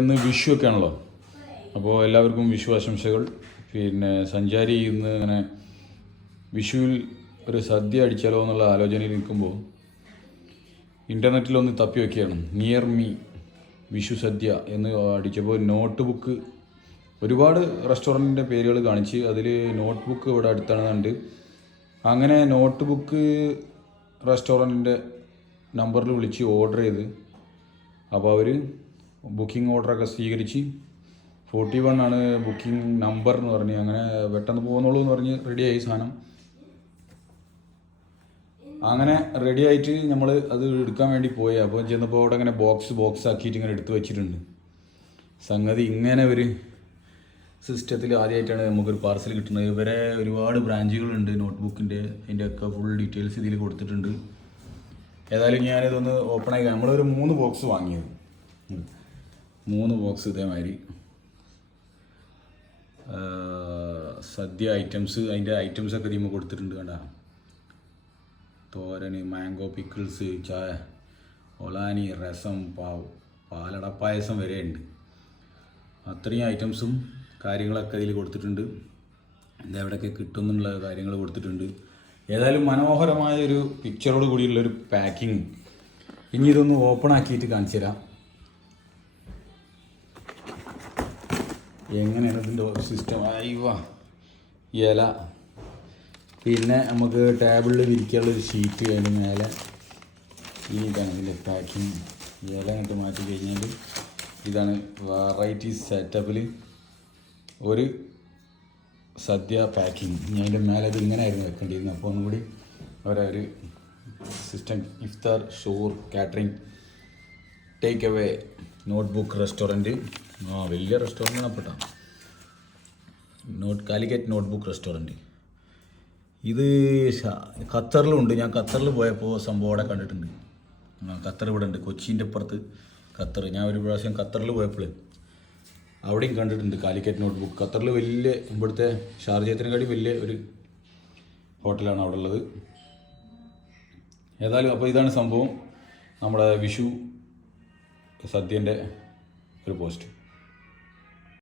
ഇന്ന് വിഷു ഒക്കെ ആണല്ലോ, അപ്പോൾ എല്ലാവർക്കും വിഷു ആശംസകൾ. പിന്നെ സഞ്ചാരി ഇന്ന് അങ്ങനെ വിഷുവിൽ ഒരു സദ്യ അടിച്ചാലോ എന്നുള്ള ആലോചനയിൽ നിൽക്കുമ്പോൾ ഇൻ്റർനെറ്റിലൊന്ന് തപ്പി വയ്ക്കുകയാണ്. നിയർ മീ വിഷു സദ്യ എന്ന് അടിച്ചപ്പോൾ നോട്ട് ബുക്ക് ഒരുപാട് റെസ്റ്റോറൻറ്റിൻ്റെ പേരുകൾ കാണിച്ച് അതിൽ നോട്ട് ബുക്ക് ഇവിടെ അടുത്താണെന്നുണ്ട്. അങ്ങനെ നോട്ട് ബുക്ക് റെസ്റ്റോറൻറ്റിൻ്റെ നമ്പറിൽ വിളിച്ച് ഓർഡർ ചെയ്ത്, അപ്പോൾ അവർ ബുക്കിംഗ് ഓർഡറൊക്കെ സ്വീകരിച്ച് 41 ആണ് ബുക്കിംഗ് നമ്പർ എന്ന് പറഞ്ഞ് അങ്ങനെ പെട്ടെന്ന് പോകുന്നുള്ളൂ എന്ന് പറഞ്ഞ് റെഡിയായി സാധനം. അങ്ങനെ റെഡി ആയിട്ട് നമ്മൾ അത് എടുക്കാൻ വേണ്ടി പോയി. അപ്പോൾ ചെന്നപ്പോൾ അവിടെ ഇങ്ങനെ ബോക്സ് ആക്കിയിട്ട് ഇങ്ങനെ എടുത്ത് വെച്ചിട്ടുണ്ട്. സംഗതി ഇങ്ങനെ ഒരു സിസ്റ്റത്തിൽ ആദ്യമായിട്ടാണ് നമുക്കൊരു പാർസൽ കിട്ടുന്നത്. ഇവരെ ഒരുപാട് ബ്രാഞ്ചുകളുണ്ട് നോട്ട്ബുക്കിൻ്റെ, അതിൻ്റെയൊക്കെ ഫുൾ ഡീറ്റെയിൽസ് ഇതിൽ കൊടുത്തിട്ടുണ്ട്. ഏതായാലും ഞാനിതൊന്ന് ഓപ്പൺ ആയി. നമ്മളൊരു 3 ബോക്സ് വാങ്ങിയത്, 3 ബോക്സ് ഇതേമാതിരി സദ്യ ഐറ്റംസ്, അതിൻ്റെ ഐറ്റംസൊക്കെ ഇതിൽ കൊടുത്തിട്ടുണ്ട്. കണ്ട തോരന്, മാംഗോ പിക്കിൾസ്, ചായ, ഒലാനി, രസം, പാലട പായസം വരെ ഉണ്ട്. അത്രയും ഐറ്റംസും കാര്യങ്ങളൊക്കെ ഇതിൽ കൊടുത്തിട്ടുണ്ട്. ഇതെവിടെയൊക്കെ കിട്ടും എന്നുള്ള കാര്യങ്ങൾ കൊടുത്തിട്ടുണ്ട്. ഏതായാലും മനോഹരമായൊരു പിക്ചറോട് കൂടിയുള്ളൊരു പാക്കിങ്. ഇനി ഇതൊന്ന് ഓപ്പൺ ആക്കിയിട്ട് കാണിച്ചു തരാം എങ്ങനെയാണ് ഇതിൻ്റെ സിസ്റ്റം. ഇല, പിന്നെ നമുക്ക് ടേബിളിൽ വിരിക്കാനുള്ളൊരു ഷീറ്റ്, അതിൻ്റെ മേലെ ഇതാണ് ഇതിൻ്റെ പാക്കിങ്. ഇല അങ്ങോട്ട് മാറ്റി കഴിഞ്ഞാൽ ഇതാണ് വെറൈറ്റി സെറ്റപ്പിൽ ഒരു സദ്യ പാക്കിങ്. ഞാൻ അതിൻ്റെ മേലെ ഇത് ഇങ്ങനെയായിരുന്നു വെക്കേണ്ടിയിരുന്നത്. അപ്പോൾ ഒന്നും കൂടി ഒരു സിസ്റ്റം. ഇഫ്താർ shore catering take away notebook restaurant. വലിയ റെസ്റ്റോറൻറ്റാണ് പെട്ട കാലിക്കറ്റ് നോട്ട്ബുക്ക് റെസ്റ്റോറൻറ്റ്. ഇത് ഖത്തറിലുണ്ട്. ഞാൻ ഖത്തറിൽ പോയപ്പോൾ സംഭവം അവിടെ കണ്ടിട്ടുണ്ട്. ഖത്തർ ഇവിടെ ഉണ്ട്, കൊച്ചീൻ്റെ അപ്പുറത്ത് ഖത്തർ. ഞാൻ ഒരു പ്രാവശ്യം ഖത്തറിൽ പോയപ്പോൾ അവിടെയും കണ്ടിട്ടുണ്ട് കാലിക്കറ്റ് നോട്ട്ബുക്ക്. ഖത്തറിൽ വലിയ, ഇവിടുത്തെ ഷാർജത്തിനെക്കാട്ടി വലിയ ഒരു ഹോട്ടലാണ് അവിടെ ഉള്ളത്. ഏതായാലും അപ്പോൾ ഇതാണ് സംഭവം, നമ്മുടെ വിഷു സദ്യൻ്റെ ഒരു പോസ്റ്റ്.